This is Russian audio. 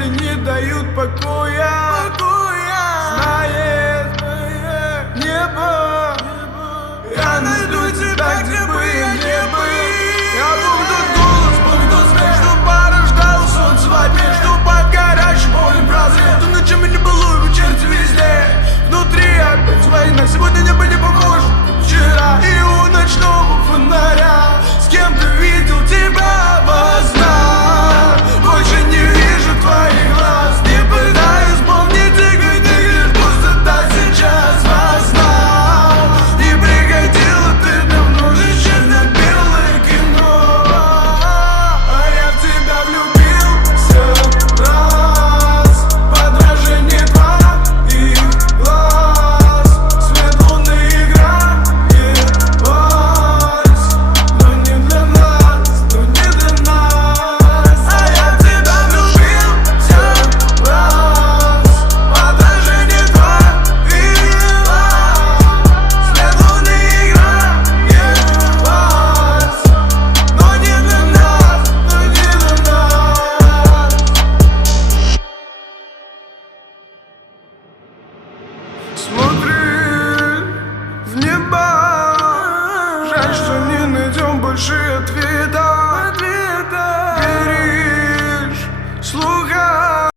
мысли не дают покоя. Знает небо, я найду тебя, где бы я не был. Я был тот голос, был тот свет, что порождал солнце во тьме, что под горячим полем прозрел. Ты ночами не былую, вечерти везде. Внутри опять война, сегодня не быть